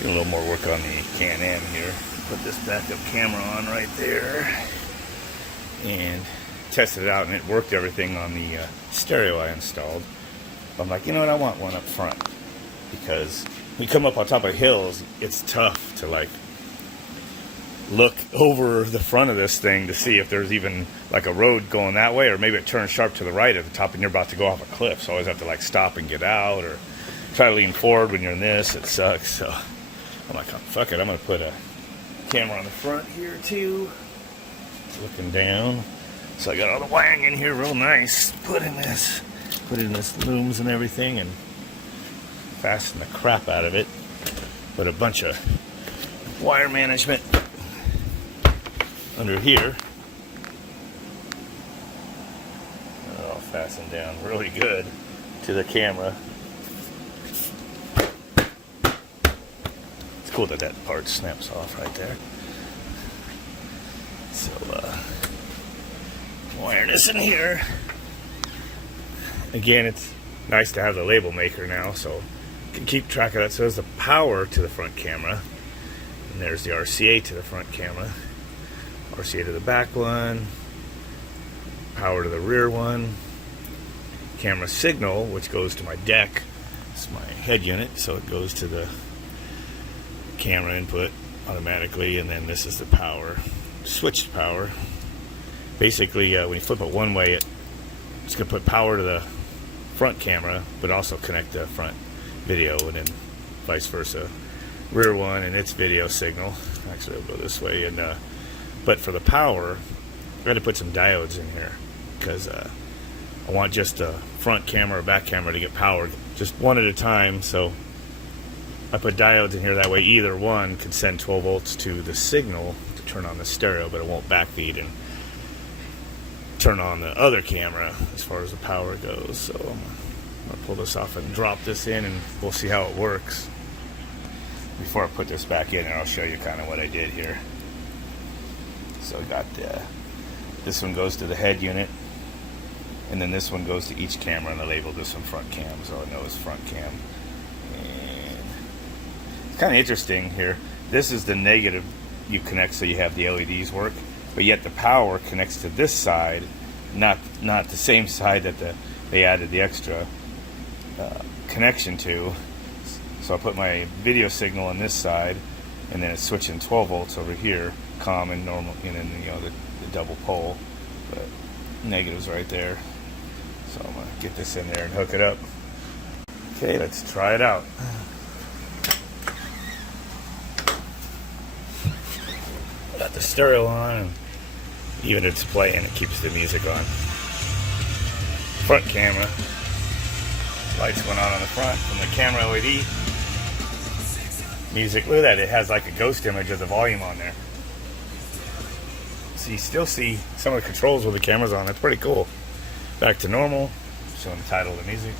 Do a little more work on the Can Am here. Put this backup camera on right there and tested it out, and it worked everything on the stereo I installed. But I'm like, you know what, I want one up front, because when you come up on top of hills, it's tough to like look over the front of this thing to see if there's even like a road going that way, or maybe it turns sharp to the right at the top and you're about to go off a cliff, so I always have to like stop and get out, or try to lean forward when you're in this. It sucks. So I'm like, oh, fuck it, I'm gonna put a camera on the front here too, looking down. So I got all the wiring in here real nice, put in this looms and everything, and fasten the crap out of it. Put a bunch of wire management under here. They're all fastened down really good to the camera. It's cool that that part snaps off right there. So wire this in here. Again, it's nice to have the label maker now, so you can keep track of that. So there's the power to the front camera, and there's the RCA to the front camera. RCA to the back one, power to the rear one, camera signal, which goes to my deck. It's my head unit, so it goes to the camera input automatically, and then this is the power, switched power. Basically, when you flip it one way, it's going to put power to the front camera, but also connect the front video, and then vice versa. Rear one and its video signal. Actually, I'll go this way, and but for the power, I got to put some diodes in here, because I want just the front camera or back camera to get powered just one at a time. So I put diodes in here, that way either one can send 12 volts to the signal to turn on the stereo, but it won't backfeed and turn on the other camera as far as the power goes. So I'm gonna pull this off and drop this in, and we'll see how it works. Before I put this back in, and I'll show you kind of what I did here. So I got this one goes to the head unit, and then this one goes to each camera, and I labeled this one front cam, so I know it's front cam. And it's kind of interesting here. This is the negative you connect, so you have the LEDs work, but yet the power connects to this side, not the same side that they added the extra connection to. So I put my video signal on this side, and then it's switching 12 volts over here, common, normal, and then the double pole, but negatives right there. So I'm gonna get this in there and hook it up. Okay, let's try it out. Got the stereo on, and even if it's playing, it keeps the music on. Front camera, lights went on the front from the camera LED. Music, look at that, it has like a ghost image of the volume on there. So you still see some of the controls with the cameras on. That's pretty cool. Back to normal, showing the title of the music.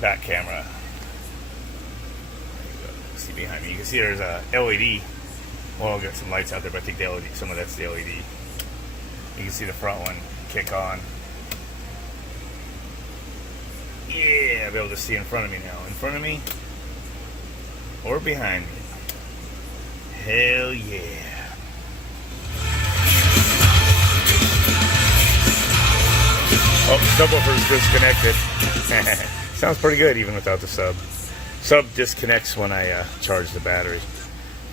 Back camera. See behind me, you can see there's a LED. Well, I'll get some lights out there, but I think the LED, some of that's the LED. You can see the front one kick on. Yeah, I'll be able to see in front of me now. In front of me or behind me. Hell yeah. Oh, subwoofer's disconnected. Sounds pretty good even without the sub. Sub disconnects when I charge the battery.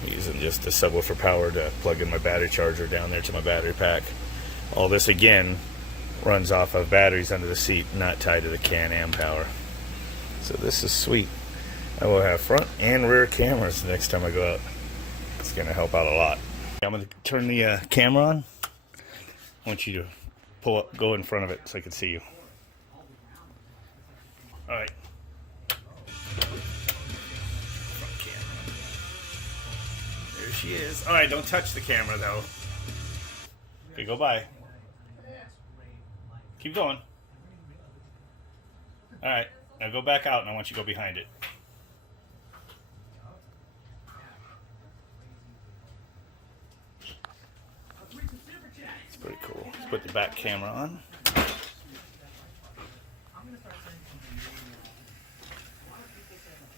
I'm using just the subwoofer power to plug in my battery charger down there to my battery pack. All this again runs off of batteries under the seat, not tied to the Can Am power. So this is sweet. I will have front and rear cameras the next time I go out. It's going to help out a lot. I'm going to turn the camera on. I want you to pull up, go in front of it so I can see you. All right. Front camera. There she is. All right, don't touch the camera though. Okay, go by. Keep going. All right, now go back out, and I want you to go behind it. It's pretty cool. Let's put the back camera on.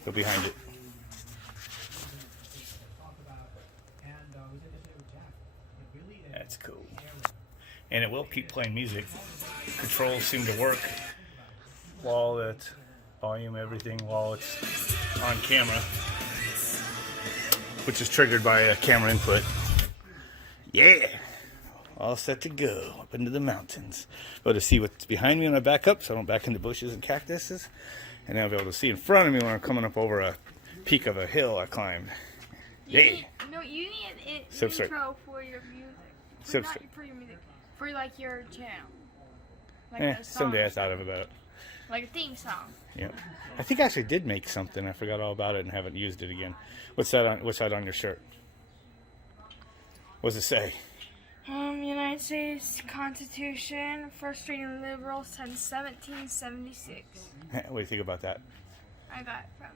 Go behind it. That's cool. And it will keep playing music. Controls seem to work while it's volume, everything, while it's on camera, which is triggered by a camera input. Yeah! All set to go up into the mountains. Able to see what's behind me when I back up, so I don't back into bushes and cactuses. And I'll be able to see in front of me when I'm coming up over a peak of a hill I climbed. Yeah! You need an Substrate. intro for your music. Substrate. Not for your music. For like your channel. Like a song. Someday I thought about it. Like a theme song. Yeah. I think I actually did make something. I forgot all about it and haven't used it again. What's that on your shirt? What does it say? United States Constitution, First Reading Liberal since 1776. What do you think about that? I got it from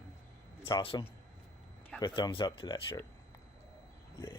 It's awesome. Put a thumbs up to that shirt. Yeah.